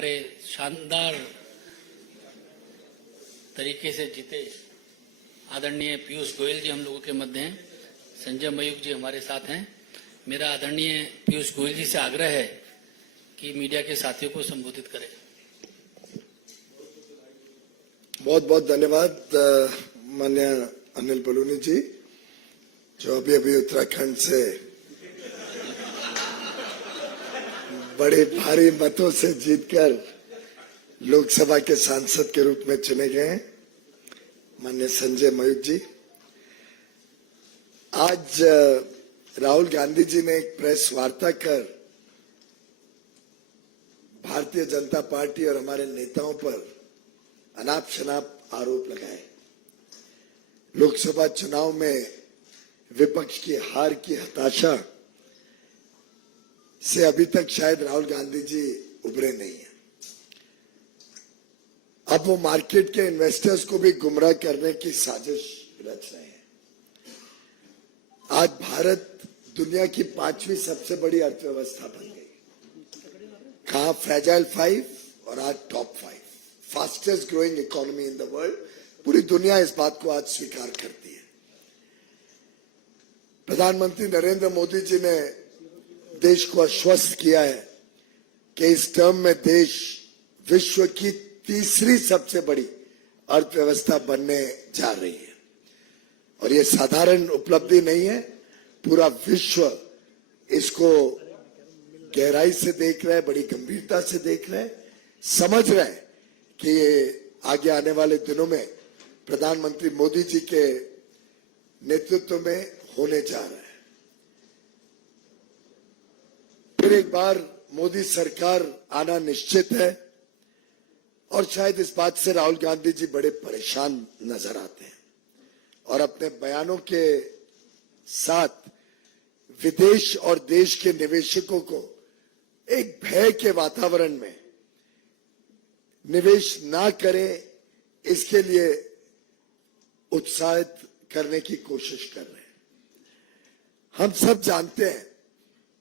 हमारे शानदार तरीके से जीते आदरणीय पीयूष गोयल जी हम लोगों के मध्य हैं, संजय मयूख जी हमारे साथ हैं। मेरा आदरणीय पीयूष गोयल जी से आग्रह है कि मीडिया के साथियों को संबोधित करें। बहुत बहुत धन्यवाद माननीय अनिल बलूनी जी, जो अभी उत्तराखंड से बड़े भारी मतों से जीतकर लोकसभा के सांसद के रूप में चुने गए हैं। माननीय संजय मयूख जी, आज राहुल गांधी जी ने एक प्रेस वार्ता कर भारतीय जनता पार्टी और हमारे नेताओं पर अनाप शनाप आरोप लगाए। लोकसभा चुनाव में विपक्ष की हार की हताशा से अभी तक शायद राहुल गांधी जी उभरे नहीं है। अब वो मार्केट के इन्वेस्टर्स को भी गुमराह करने की साजिश रच रहे हैं। आज भारत दुनिया की 5वीं सबसे बड़ी अर्थव्यवस्था बन गई। कहा फ्रेजाइल 5 और आज top 5, fastest growing economy in the world. पूरी दुनिया इस बात को आज स्वीकार करती है। प्रधानमंत्री नरेंद्र मोदी जी ने देश को आश्वस्त किया है कि इस टर्म में देश विश्व की तीसरी सबसे बड़ी अर्थव्यवस्था बनने जा रही है। और ये साधारण उपलब्धि नहीं है, पूरा विश्व इसको गहराई से देख रहा है, बड़ी गंभीरता से देख रहा है, समझ रहा है कि ये आगे आने वाले दिनों में प्रधानमंत्री मोदी जी के नेतृत्व में होने जा रहा है। फिर एक बार मोदी सरकार आना निश्चित है और शायद इस बात से राहुल गांधी जी बड़े परेशान नजर आते हैं और अपने बयानों के साथ विदेश और देश के निवेशकों को एक भय के वातावरण में निवेश ना करें, इसके लिए उत्साहित करने की कोशिश कर रहे हैं। हम सब जानते हैं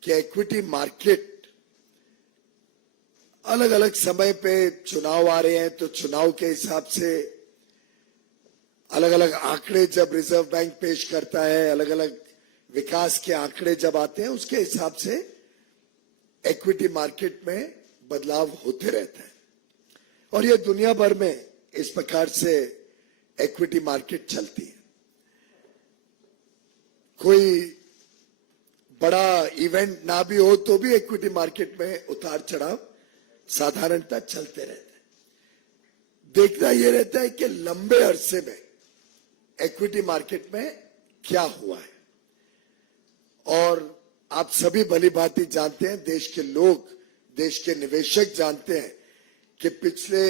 कि इक्विटी मार्केट अलग अलग समय पे चुनाव आ रहे हैं, तो चुनाव के हिसाब से अलग अलग आंकड़े जब रिजर्व बैंक पेश करता है, अलग अलग विकास के आंकड़े जब आते हैं, उसके हिसाब से इक्विटी मार्केट में बदलाव होते रहते हैं। और ये दुनिया भर में इस प्रकार से इक्विटी मार्केट चलती है। कोई बड़ा इवेंट ना भी हो तो भी इक्विटी मार्केट में उतार चढ़ाव साधारणतः चलते रहते हैं। देखना यह रहता है कि लंबे अरसे में इक्विटी मार्केट में क्या हुआ है। और आप सभी भली भांति जानते हैं, देश के लोग, देश के निवेशक जानते हैं कि पिछले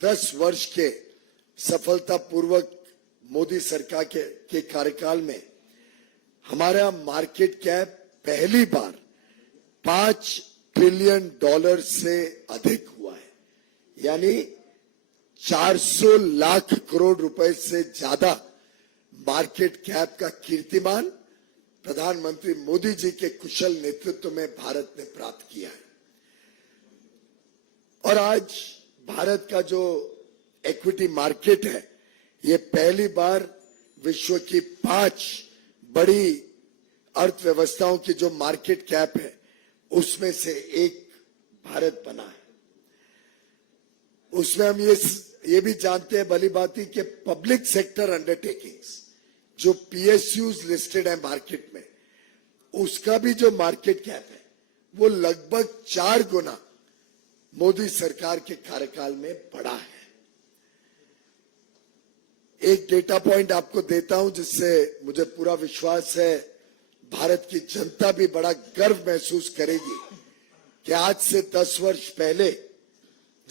10 वर्ष के सफलतापूर्वक मोदी सरकार के कार्यकाल में हमारा मार्केट कैप पहली बार $5 ट्रिलियन से अधिक हुआ है। यानी 400 लाख करोड़ रुपए से ज्यादा मार्केट कैप का कीर्तिमान प्रधानमंत्री मोदी जी के कुशल नेतृत्व में भारत ने प्राप्त किया है। और आज भारत का जो इक्विटी मार्केट है, ये पहली बार विश्व की 5 बड़ी अर्थव्यवस्थाओं की जो मार्केट कैप है उसमें से एक भारत बना है। उसमें हम ये भी जानते हैं भली भांति कि पब्लिक सेक्टर अंडरटेकिंग्स जो PSUs लिस्टेड है मार्केट में, उसका भी जो मार्केट कैप है वो लगभग 4 गुना मोदी सरकार के कार्यकाल में बढ़ा है। एक डेटा पॉइंट आपको देता हूं जिससे मुझे पूरा विश्वास है भारत की जनता भी बड़ा गर्व महसूस करेगी कि आज से 10 वर्ष पहले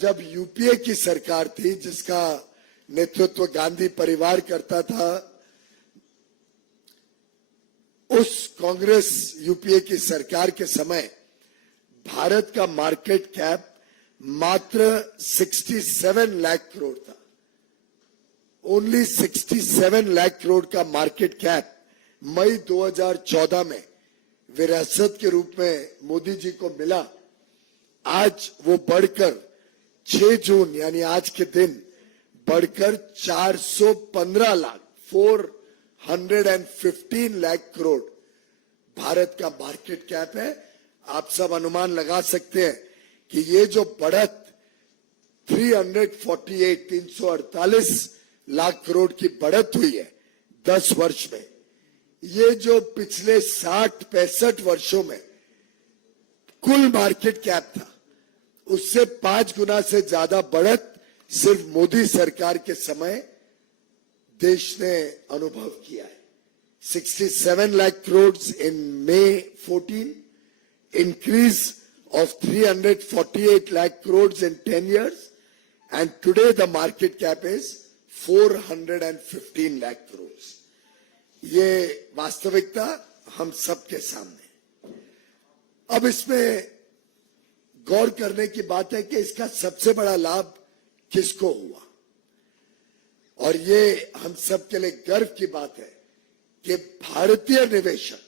जब यूपीए की सरकार थी, जिसका नेतृत्व गांधी परिवार करता था, उस कांग्रेस यूपीए की सरकार के समय भारत का मार्केट कैप मात्र 67 लाख करोड़ था। ओनली 67 लाख करोड़ का मार्केट कैप मई 2014 में विरासत के रूप में मोदी जी को मिला। आज वो बढ़कर 6 जून यानी आज के दिन बढ़कर 415 लाख 415 लाख करोड़ भारत का मार्केट कैप है। आप सब अनुमान लगा सकते हैं कि ये जो बढ़त 348 लाख करोड़ की बढ़त हुई है 10 वर्ष में, ये जो पिछले 60-65 वर्षों में कुल मार्केट कैप था उससे 5 गुना से ज्यादा बढ़त सिर्फ मोदी सरकार के समय देश ने अनुभव किया है। 67 lakh crores in May 14, increase of 348 lakh crores in 10 years, and today the market cap is 415 lakh crores. ये वास्तविकता हम सबके सामने। अब इसमें गौर करने की बात है कि इसका सबसे बड़ा लाभ किसको हुआ, और ये हम सबके लिए गर्व की बात है कि भारतीय निवेशक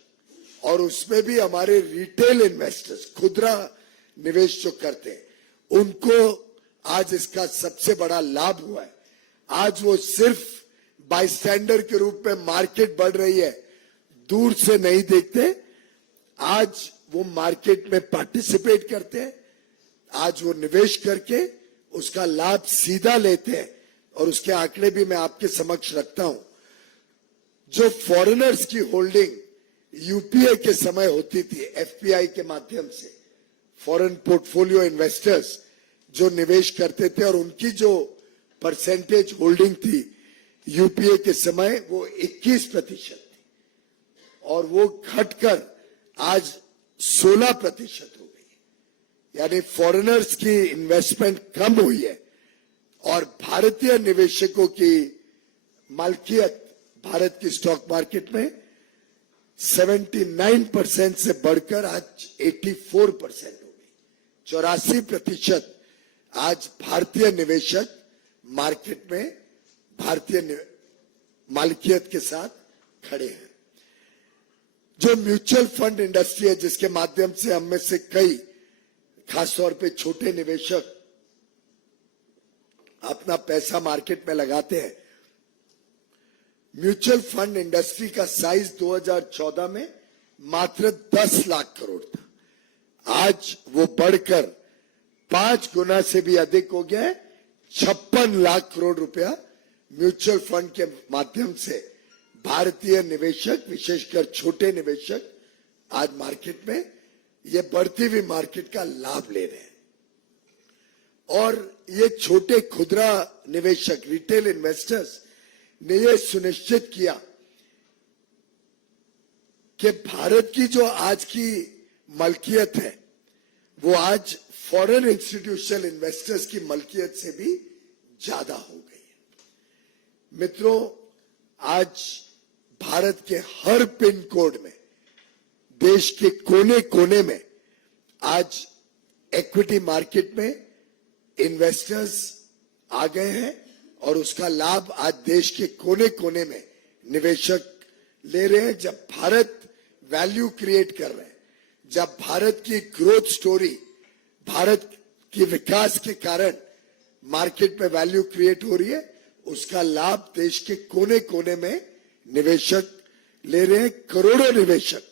और उसमें भी हमारे रिटेल इन्वेस्टर्स, खुदरा निवेश जो करते हैं, उनको आज इसका सबसे बड़ा लाभ हुआ है। आज वो सिर्फ बाईस्टैंडर के रूप में मार्केट बढ़ रही है दूर से नहीं देखते, आज वो मार्केट में पार्टिसिपेट करते हैं, आज वो निवेश करके उसका लाभ सीधा लेते हैं। और उसके आंकड़े भी मैं आपके समक्ष रखता हूं। जो फॉरेनर्स की होल्डिंग यूपीए के समय होती थी, एफपीआई के माध्यम से फॉरेन पोर्टफोलियो इन्वेस्टर्स जो निवेश करते थे, और उनकी जो परसेंटेज होल्डिंग थी यूपीए के समय वो 21% थी, और वो घटकर आज 16% हो गई। यानी फॉरेनर्स की इन्वेस्टमेंट कम हुई है और भारतीय निवेशकों की मालकियत भारत की स्टॉक मार्केट में 79% से बढ़कर आज 84% हो गई। 84% आज भारतीय निवेशक मार्केट में भारतीय मालिकियत के साथ खड़े हैं। जो म्यूचुअल फंड इंडस्ट्री है, जिसके माध्यम से हम में से कई, खासतौर पे छोटे निवेशक अपना पैसा मार्केट में लगाते हैं, म्यूचुअल फंड इंडस्ट्री का साइज 2014 में मात्र 10 लाख करोड़ था। आज वो बढ़कर 5 गुना से भी अधिक हो गया है। 56 लाख करोड़ रुपया म्यूचुअल फंड के माध्यम से भारतीय निवेशक, विशेषकर छोटे निवेशक, आज मार्केट में ये बढ़ती हुई मार्केट का लाभ ले रहे हैं। और ये छोटे खुदरा निवेशक, रिटेल इन्वेस्टर्स ने ये सुनिश्चित किया कि भारत की जो आज की मलकियत है वो आज फॉरेन इंस्टीट्यूशनल इन्वेस्टर्स की मलकियत से भी ज्यादा हो गई है। मित्रों, आज भारत के हर पिन कोड में, देश के कोने कोने में आज इक्विटी मार्केट में इन्वेस्टर्स आ गए हैं, और उसका लाभ आज देश के कोने कोने में निवेशक ले रहे हैं। जब भारत वैल्यू क्रिएट कर रहे हैं, जब भारत की ग्रोथ स्टोरी, भारत की विकास के कारण मार्केट में वैल्यू क्रिएट हो रही है, उसका लाभ देश के कोने कोने में निवेशक ले रहे हैं। करोड़ों निवेशक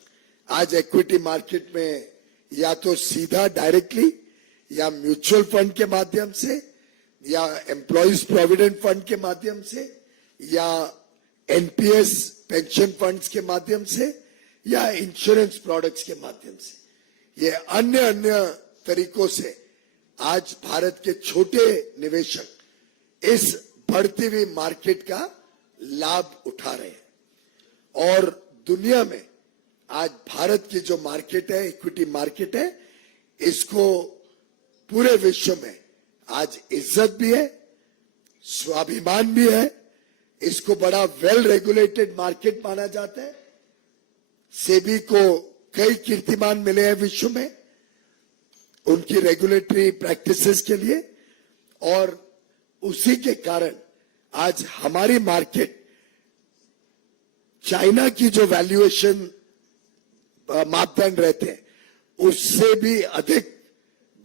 आज इक्विटी मार्केट में या तो सीधा डायरेक्टली, या म्यूचुअल फंड के माध्यम से, या एम्प्लॉइज प्रोविडेंट फंड के माध्यम से, या एनपीएस पेंशन फंड्स के माध्यम से, या इंश्योरेंस प्रोडक्ट्स के माध्यम से, ये अन्य तरीकों से आज भारत के छोटे निवेशक इस बढ़ती हुई मार्केट का लाभ उठा रहे हैं। और दुनिया में आज भारत की जो मार्केट है, इक्विटी मार्केट है, इसको पूरे विश्व में आज इज्जत भी है, स्वाभिमान भी है। इसको बड़ा वेल रेगुलेटेड मार्केट माना जाता है। सेबी को कई कीर्तिमान मिले हैं विश्व में उनकी रेगुलेटरी प्रैक्टिसेस के लिए, और उसी के कारण आज हमारी मार्केट चाइना की जो वैल्यूएशन मापदंड रहते हैं उससे भी अधिक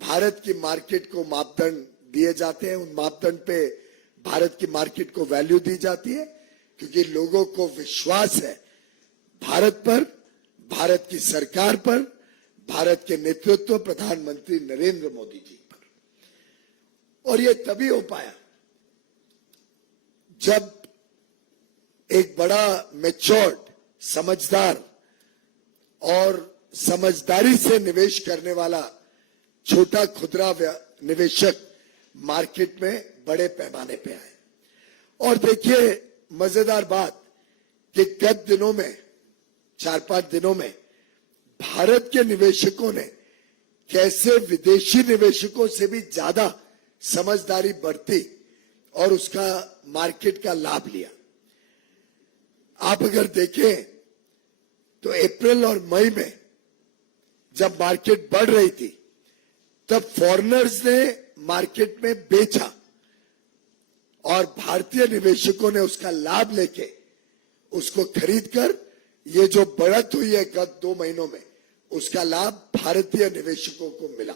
भारत की मार्केट को मापदंड दिए जाते हैं, उन मापदंड पे भारत की मार्केट को वैल्यू दी जाती है, क्योंकि लोगों को विश्वास है भारत पर, भारत की सरकार पर, भारत के नेतृत्व प्रधानमंत्री नरेंद्र मोदी जी पर। और ये तभी हो पाया जब एक बड़ा मैच्योर्ड, समझदार और समझदारी से निवेश करने वाला छोटा खुदरा निवेशक मार्केट में बड़े पैमाने पे आए। और देखिए मजेदार बात कि गत दिनों में, 4-5 दिनों में भारत के निवेशकों ने कैसे विदेशी निवेशकों से भी ज्यादा समझदारी बरती और उसका मार्केट का लाभ लिया। आप अगर देखें तो अप्रैल और मई में जब मार्केट बढ़ रही थी तब फॉरेनर्स ने मार्केट में बेचा और भारतीय निवेशकों ने उसका लाभ लेके उसको खरीदकर ये जो बढ़त हुई है गत 2 महीनों में, उसका लाभ भारतीय निवेशकों को मिला।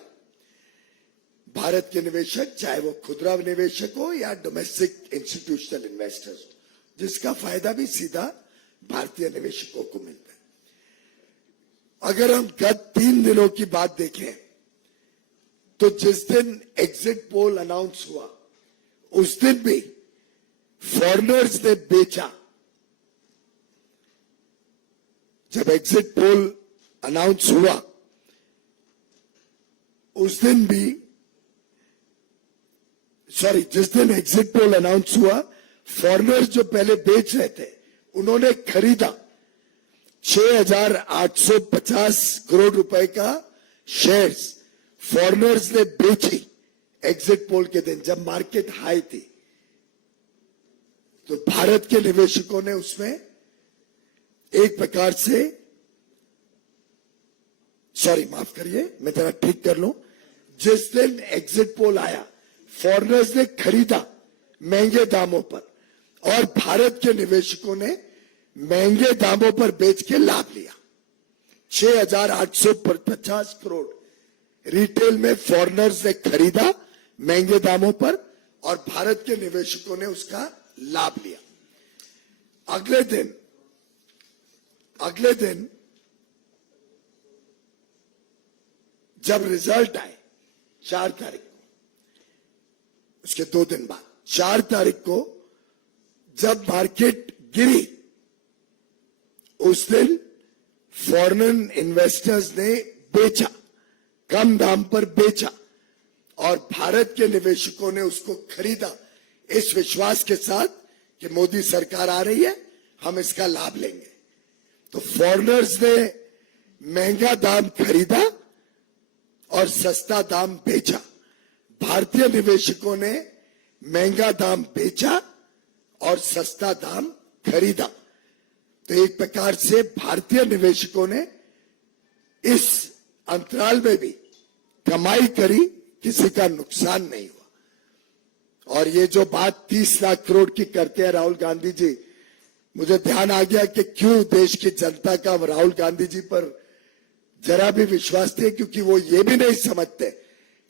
भारत के निवेशक, चाहे वो खुदरा निवेशक हो या डोमेस्टिक इंस्टीट्यूशनल इन्वेस्टर्स हो, जिसका फायदा भी सीधा भारतीय निवेशकों को मिलता है। अगर हम गत 3 दिनों की बात देखें तो जिस दिन एग्जिट पोल अनाउंस हुआ उस दिन भी फॉरेनर्स ने बेचा। जब एग्जिट पोल अनाउंस हुआ उस दिन भी, जिस दिन एग्जिट पोल अनाउंस हुआ, फॉरेनर्स जो पहले बेच रहे थे उन्होंने खरीदा 6,850 करोड़ रुपए का शेयर्स फॉरेनर्स ने बेची एग्जिट पोल के दिन, जब मार्केट हाई थी। तो भारत के निवेशकों ने उसमें एक प्रकार से, माफ करिए मैं जरा ठीक कर लूं, जिस दिन एग्जिट पोल आया फॉरेनर्स ने खरीदा महंगे दामों पर और भारत के निवेशकों ने महंगे दामों पर बेच के लाभ लिया। 6,850 करोड़ रिटेल में फॉरेनर्स ने खरीदा महंगे दामों पर और भारत के निवेशकों ने उसका लाभ लिया। अगले दिन जब रिजल्ट आए 4 तारीख को, उसके 2 दिन बाद 4 तारीख को जब मार्केट गिरी, उस दिन फॉरेन इन्वेस्टर्स ने बेचा, कम दाम पर बेचा और भारत के निवेशकों ने उसको खरीदा इस विश्वास के साथ कि मोदी सरकार आ रही है, हम इसका लाभ लेंगे। तो फॉरेनर्स ने महंगा दाम खरीदा और सस्ता दाम बेचा, भारतीय निवेशकों ने महंगा दाम बेचा और सस्ता दाम खरीदा। तो एक प्रकार से भारतीय निवेशकों ने इस अंतराल में भी कमाई करी, किसी का नुकसान नहीं हुआ। और ये जो बात 30 लाख करोड़ की करते हैं राहुल गांधी जी, मुझे ध्यान आ गया कि क्यों देश की जनता का राहुल गांधी जी पर जरा भी विश्वास नहीं, क्योंकि वो ये भी नहीं समझते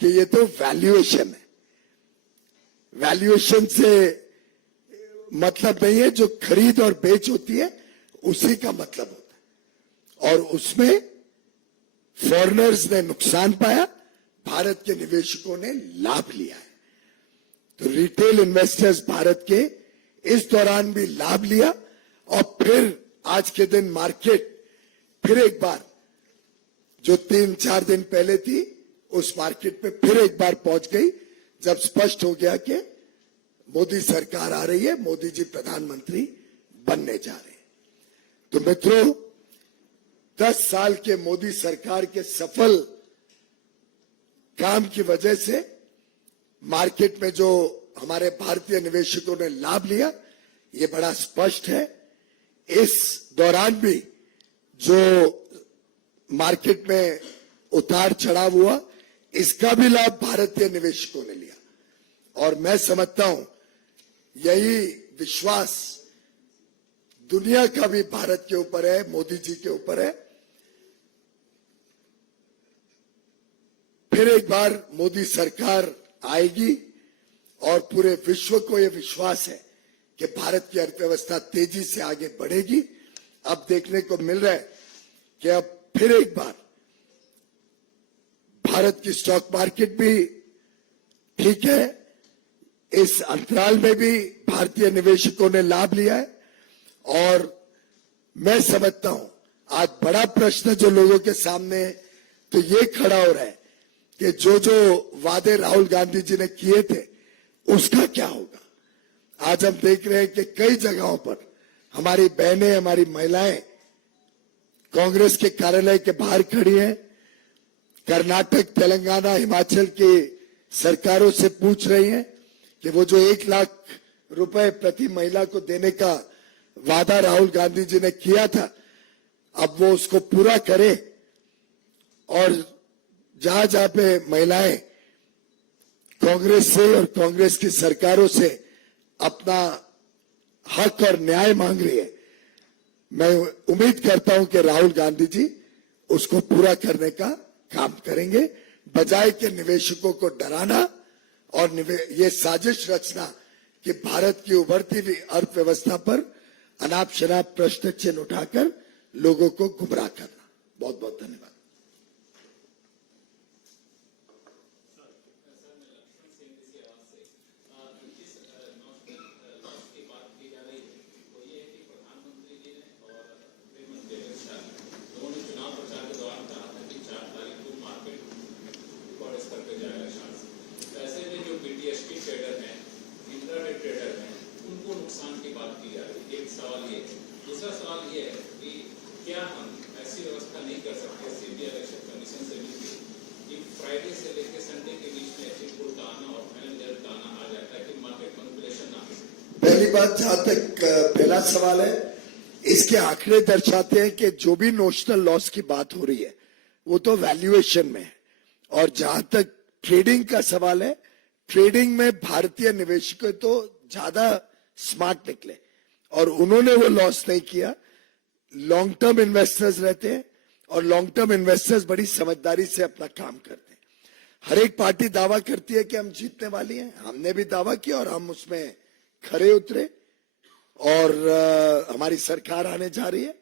कि ये तो वैल्यूएशन है। वैल्यूएशन से मतलब नहीं है, जो खरीद और बेच होती है उसी का मतलब होता है। और उसमें फॉरेनर्स ने नुकसान पाया, भारत के निवेशकों ने लाभ लिया है। तो रिटेल इन्वेस्टर्स भारत के इस दौरान भी लाभ लिया और फिर आज के दिन मार्केट फिर एक बार जो 3-4 दिन पहले थी उस मार्केट पे फिर एक बार पहुंच गई, जब स्पष्ट हो गया कि मोदी सरकार आ रही है, मोदी जी प्रधानमंत्री बनने जा रहे हैं। तो मित्रों, 10 साल के मोदी सरकार के सफल काम की वजह से मार्केट में जो हमारे भारतीय निवेशकों ने लाभ लिया, ये बड़ा स्पष्ट है। इस दौरान भी जो मार्केट में उतार चढ़ाव हुआ, इसका भी लाभ भारतीय निवेशकों ने लिया। और मैं समझता हूं यही विश्वास दुनिया का भी भारत के ऊपर है, मोदी जी के ऊपर है। फिर एक बार मोदी सरकार आएगी, और पूरे विश्व को यह विश्वास है कि भारत की अर्थव्यवस्था तेजी से आगे बढ़ेगी। अब देखने को मिल रहा है कि अब फिर एक बार भारत की स्टॉक मार्केट भी ठीक है, इस अंतराल में भी भारतीय निवेशकों ने लाभ लिया है। और मैं समझता हूं आज बड़ा प्रश्न जो लोगों के सामने है तो ये खड़ा हो रहा है कि जो जो वादे राहुल गांधी जी ने किए थे उसका क्या होगा। आज हम देख रहे हैं कि कई जगहों पर हमारी बहनें, हमारी महिलाएं कांग्रेस के कार्यालय के बाहर खड़ी हैं। कर्नाटक, तेलंगाना, हिमाचल की सरकारों से पूछ रही हैं कि वो जो 1 लाख रुपए प्रति महिला को देने का वादा राहुल गांधी जी ने किया था, अब वो उसको पूरा करे। और जहां जहां पे महिलाएं कांग्रेस से और कांग्रेस की सरकारों से अपना हक और न्याय मांग रही है, मैं उम्मीद करता हूं कि राहुल गांधी जी उसको पूरा करने का काम करेंगे, बजाय के निवेशकों को डराना और ये साजिश रचना कि भारत की उभरती हुई अर्थव्यवस्था पर अनाप शनाप प्रश्न चिन्ह उठाकर लोगों को गुमराह करना। बहुत बहुत धन्यवाद। दूसरा सवाल ये है कि क्या हम ऐसी व्यवस्था नहीं कर सकते सीबीआई इलेक्शन कमीशन से मिलकर कि फ्राइडे से लेकर संडे के बीच में रिपोर्ट का आना और फाइनल रिजल्ट का आना आ जाता है कि मार्केट मैनिपुलेशन ना हो। पहली बात, जहां तक पहला सवाल है, इसके आंकड़े दर्शाते हैं कि जो भी नोशनल लॉस की बात हो रही है वो तो वैल्यूएशन में है। और जहां तक ट्रेडिंग का सवाल है, ट्रेडिंग में भारतीय निवेशक तो ज्यादा स्मार्ट निकले और उन्होंने वो लॉस नहीं किया। लॉन्ग टर्म इन्वेस्टर्स रहते हैं और लॉन्ग टर्म इन्वेस्टर्स बड़ी समझदारी से अपना काम करते हैं। हर एक पार्टी दावा करती है कि हम जीतने वाली हैं, हमने भी दावा किया और हम उसमें खरे उतरे और हमारी सरकार आने जा रही है।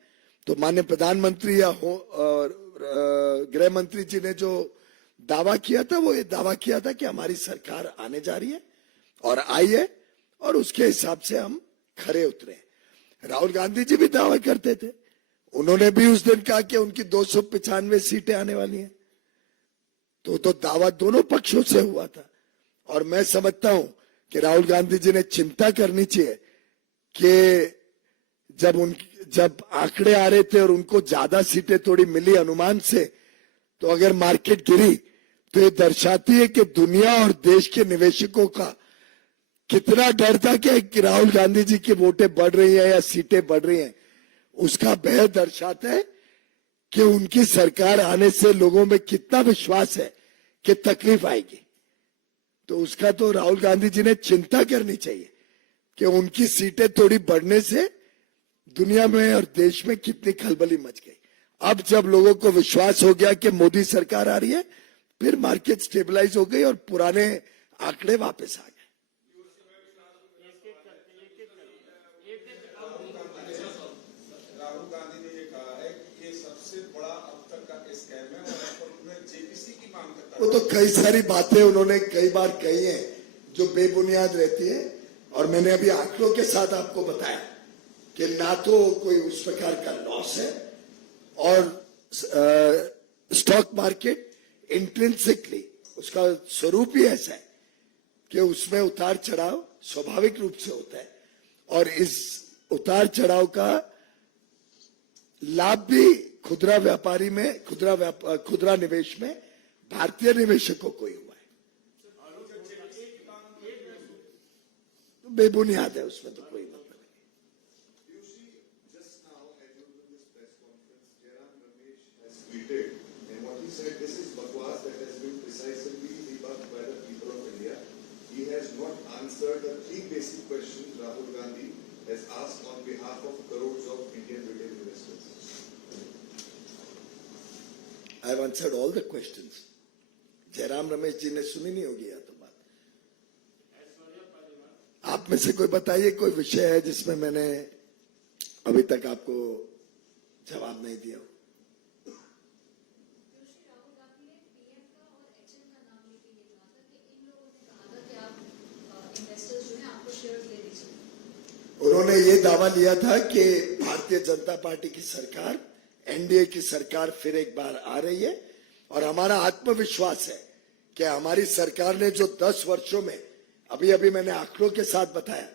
तो माननीय प्रधानमंत्री या गृह मंत्री जी ने जो दावा किया था वो ये दावा किया था कि हमारी सरकार आने जा रही है और आई है और उसके हिसाब से हम खरे उतरे। राहुल गांधी जी भी दावा करते थे, उन्होंने भी उस दिन कहा कि उनकी 295 सीटें आने वाली हैं। तो दावा दोनों पक्षों से हुआ था। और मैं समझता हूं कि राहुल गांधी जी ने चिंता करनी चाहिए कि जब आंकड़े आ रहे थे और उनको ज्यादा सीटें थोड़ी मिली अनुमान से, तो अगर मार्केट गिरी तो ये दर्शाती है कि दुनिया और देश के निवेशकों का कितना डर था कि राहुल गांधी जी की वोटें बढ़ रही है या सीटें बढ़ रही हैं। उसका भय दर्शाता है कि उनकी सरकार आने से लोगों में कितना विश्वास है कि तकलीफ आएगी। तो उसका तो राहुल गांधी जी ने चिंता करनी चाहिए कि उनकी सीटें थोड़ी बढ़ने से दुनिया में और देश में कितनी खलबली मच गई। अब जब लोगों को विश्वास हो गया कि मोदी सरकार आ रही है, फिर मार्केट स्टेबलाइज हो गई और पुराने आंकड़े वापस आ गए। राहुल गांधी ने ये कहा है कि ये सबसे बड़ा अब तक का स्कैम है और उन्होंने जेपीसी की मांग करता है। वो तो कई सारी बातें उन्होंने कई बार कही हैं जो बेबुनियाद रहती है। और मैंने अभी आंकड़ों के साथ आपको बताया कि ना तो कोई उस प्रकार का लॉस है और स्टॉक मार्केट इंट्रिंसिकली उसका स्वरूप ही ऐसा है कि उसमें उतार चढ़ाव स्वाभाविक रूप से होता है और इस उतार चढ़ाव का लाभ भी खुदरा व्यापारी में खुदरा निवेश में भारतीय निवेशकों को ही हुआ है। तो बेबुनियाद है, उसमें तो कोई मतलब नहीं। This is bakwas that has been precisely debunked by the people of India. He has not answered the 3 basic questions Rahul Gandhi has asked on behalf of crores of Indian retail investors. I have answered all the questions. Jairam Ramesh ji ने सुनी नहीं होगी या तो बात। आप में से कोई बताइए कोई विषय है जिसमें मैंने अभी तक आपको जवाब नहीं दिया हो? श्री राहुल गांधी ने पीएम का और एचएम का नाम लेके ये कहा था कि इन लोगों ने कहा था कि आप इन्वेस्टर्स जो हैं आपको शेयर्स दे दीजिए। उन्होंने ये दावा लिया था कि भारतीय जनता पार्टी की सरकार, एनडीए की सरकार फिर एक बार आ रही है और हमारा आत्मविश्वास है कि हमारी सरकार ने जो 10 वर्षों में, अभी अभी मैंने आंकड़ों के साथ बताया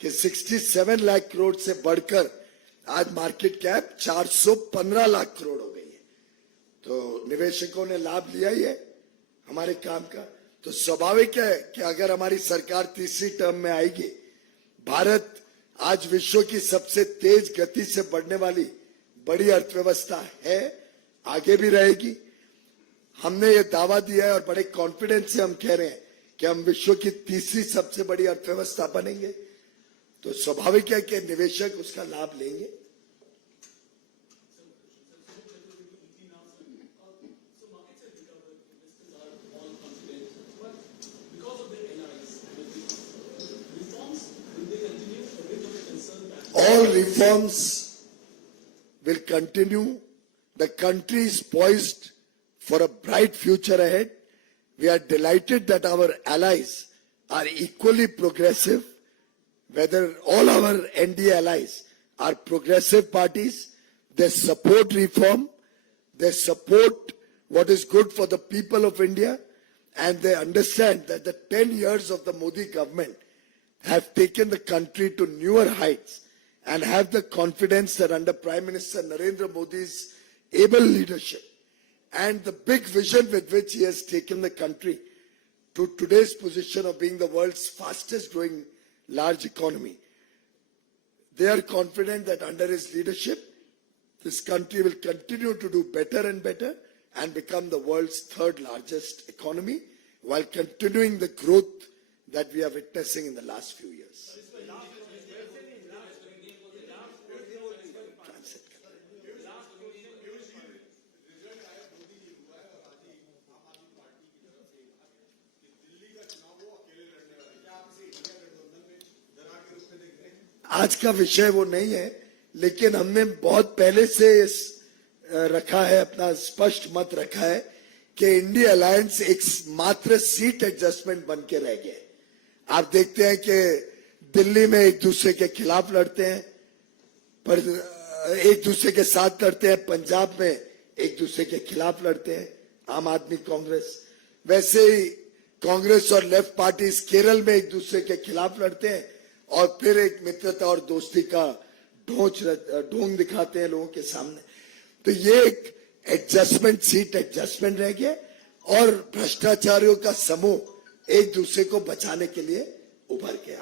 कि 67 लाख करोड़ से बढ़कर आज मार्केट कैप 415 लाख करोड़ हो गई है। तो निवेशकों ने लाभ लिया ही है हमारे काम का। तो स्वाभाविक है कि अगर हमारी सरकार तीसरी टर्म में आएगी, भारत आज विश्व की सबसे तेज गति से बढ़ने वाली बड़ी अर्थव्यवस्था है, आगे भी रहेगी। हमने ये दावा दिया है और बड़े कॉन्फिडेंस से हम कह रहे हैं कि हम विश्व की तीसरी सबसे बड़ी अर्थव्यवस्था बनेंगे। तो स्वाभाविक है कि निवेशक उसका लाभ लेंगे। All reforms will continue. The country is poised for a bright future ahead. We are delighted that our allies are equally progressive, whether all our NDA allies are progressive parties. They support reform, they support what is good for the people of India, and they understand that the 10 years of the Modi government have taken the country to newer heights and have the confidence that under Prime Minister Narendra Modi's able leadership and the big vision with which he has taken the country to today's position of being the world's fastest growing large economy, they are confident that under his leadership, this country will continue to do better and better and become the world's third largest economy while continuing the growth that we are witnessing in the last few years. आज का विषय वो नहीं है, लेकिन हमने बहुत पहले से रखा है, अपना स्पष्ट मत रखा है कि इंडिया अलायंस एक मात्र सीट एडजस्टमेंट बन के रह गए। आप देखते हैं कि दिल्ली में एक दूसरे के खिलाफ लड़ते हैं, पर एक दूसरे के साथ लड़ते हैं, पंजाब में एक दूसरे के खिलाफ लड़ते हैं, आम आदमी कांग्रेस। वैसे ही कांग्रेस और लेफ्ट पार्टीज केरल में एक दूसरे के खिलाफ लड़ते हैं और फिर एक मित्रता और दोस्ती का ढोंग दिखाते हैं लोगों के सामने। तो ये एक एडजस्टमेंट सीट एडजस्टमेंट रह गया और भ्रष्टाचारियों का समूह एक दूसरे को बचाने के लिए उभर के